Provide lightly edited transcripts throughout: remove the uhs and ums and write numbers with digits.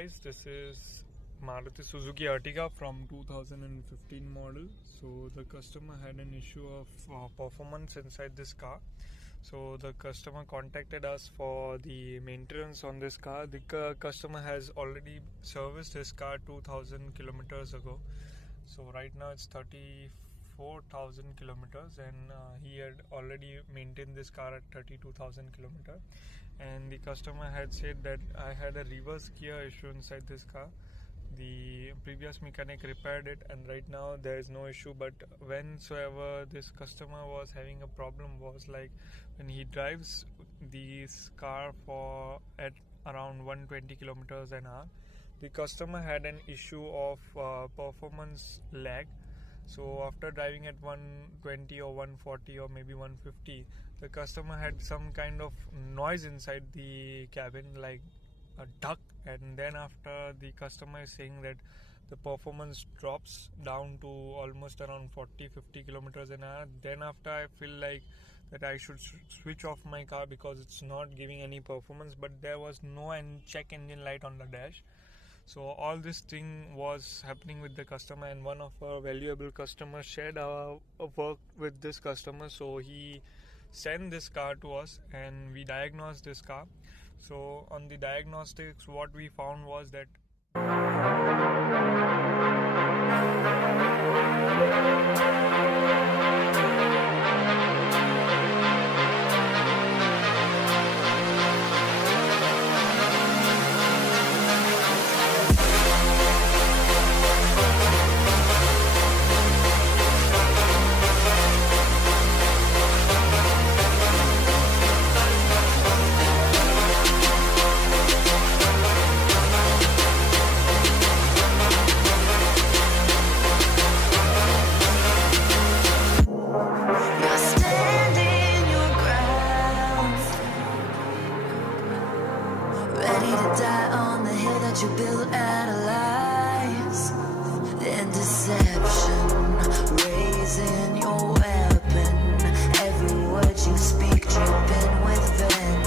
guys, this is Maruti Suzuki Ertiga from 2015 model. So the customer had an issue of performance inside this car. So the customer contacted us for the maintenance on this car. The customer has already serviced his car 2000 kilometers ago. So right now it's 34,000 kilometers, and he had already maintained this car at 32,000 kilometers. And the customer had said that I had a reverse gear issue inside this car. The previous mechanic repaired it, and right now there is no issue. But whensoever this customer was having a problem was like when he drives this car for at around 120 kilometers an hour, the customer had an issue of performance lag. So after driving at 120 or 140 or maybe 150, the customer had some kind of noise inside the cabin, like a duck, and then after the customer is saying that the performance drops down to almost around 40-50 kilometers an hour. Then after I feel like that I should switch off my car because it's not giving any performance, but there was no check engine light on the dash. So all this thing was happening with the customer, and one of our valuable customers shared our work with this customer. So he sent this car to us and we diagnosed this car. So on the diagnostics, what we found was that you built out of lies and deception, raising your weapon. Every word you speak dripping with venom.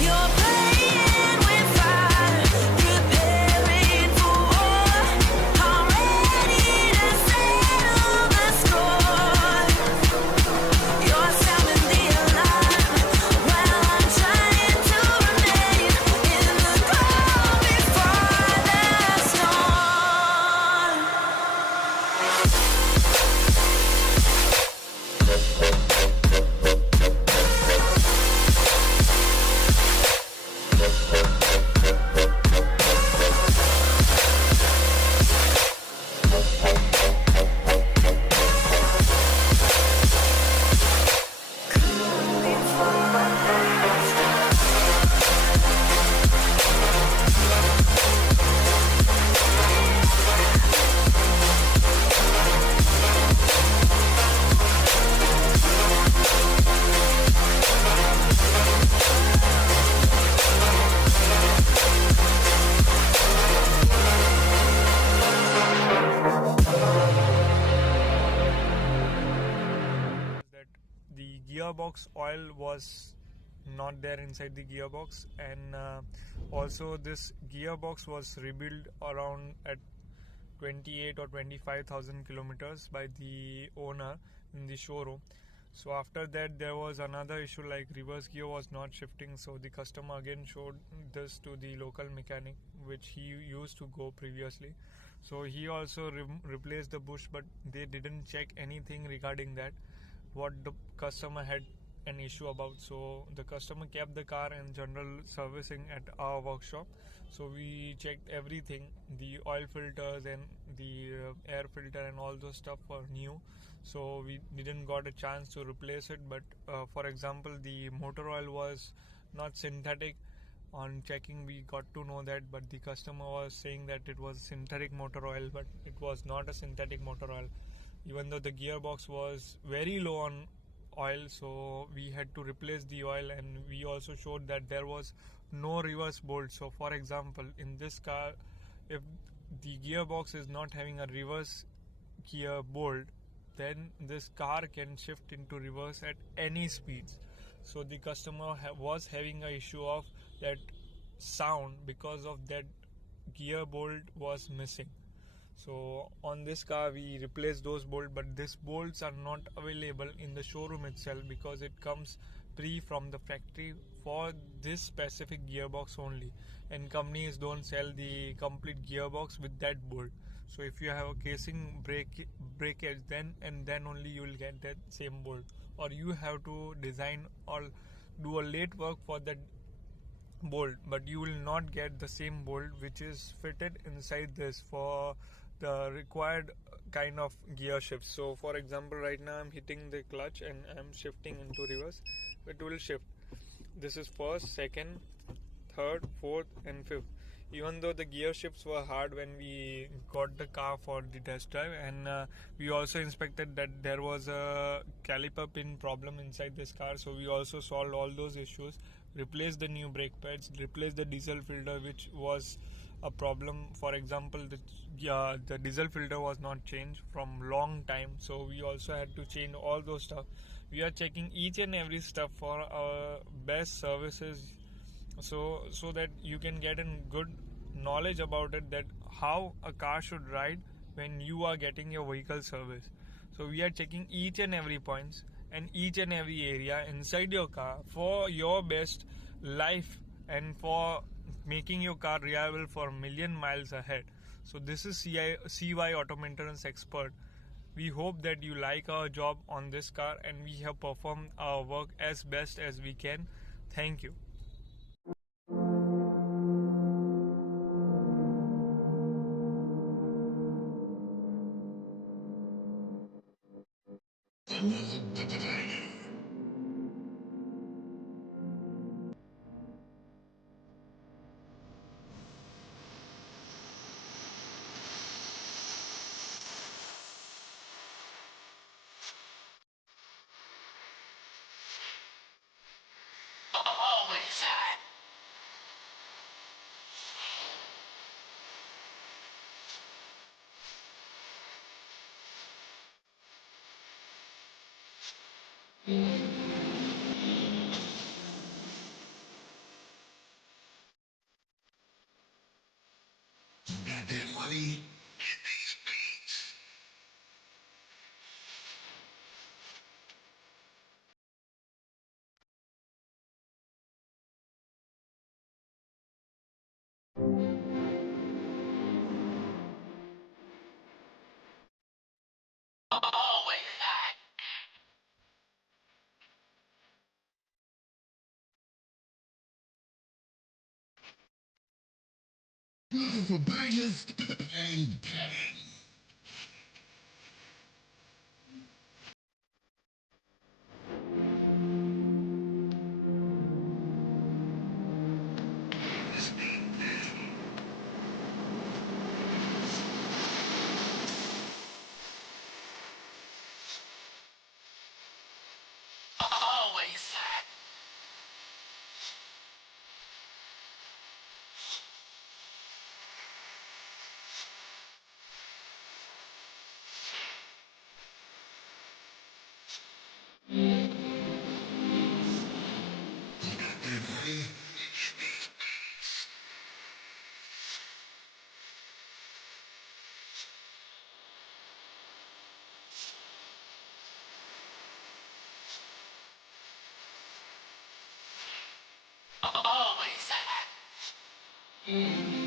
You're playing with fire, preparing for war. I'm ready to settle the score. You're sounding the alarm while I'm trying to remain in the calm before the storm. the gearbox oil was not there inside the gearbox, and also this gearbox was rebuilt around at 28 or 25,000 kilometers by the owner in the showroom. So after that there was another issue, like reverse gear was not shifting. So the customer again showed this to the local mechanic which he used to go previously. So he also replaced the bush, but they didn't check anything regarding that, what the customer had an issue about. So the customer kept the car in general servicing at our workshop. So we checked everything, the oil filters and the air filter and all those stuff were new. So we didn't got a chance to replace it. But for example, the motor oil was not synthetic. On checking we got to know that, but the customer was saying that it was synthetic motor oil, but it was not a synthetic motor oil. Even though the gearbox was very low on oil, so we had to replace the oil, and we also showed that there was no reverse bolt. So for example, in this car, if the gearbox is not having a reverse gear bolt, then this car can shift into reverse at any speeds. So the customer was having an issue of that sound because of that gear bolt was missing. So on this car we replaced those bolts, but these bolts are not available in the showroom itself because it comes pre from the factory for this specific gearbox only, and companies don't sell the complete gearbox with that bolt. So if you have a casing breakage, then only you will get that same bolt, or you have to design or do a late work for that bolt, but you will not get the same bolt which is fitted inside this for the required kind of gear shift. So for example, right now I'm hitting the clutch and I'm shifting into reverse. It will shift. This is first, second, third, fourth and fifth. Even though the gear shifts were hard when we got the car for the test drive, and we also inspected that there was a caliper pin problem inside this car, so we also solved all those issues, replaced the new brake pads, replaced the diesel filter which was a problem. For example, the diesel filter was not changed from long time, so we also had to change all those stuff. We are checking each and every stuff for our best services, so that you can get a good knowledge about it, that how a car should ride when you are getting your vehicle service. So we are checking each and every points and each and every area inside your car for your best life and for making your car reliable for a million miles ahead. So this is CY Auto Maintenance Expert. We hope that you like our job on this car and we have performed our work as best as we can. Thank you. Always high. Got that money? Get these beats. Always high. Looking for bangers? Bang, bang. Always high. Got that money? Always high.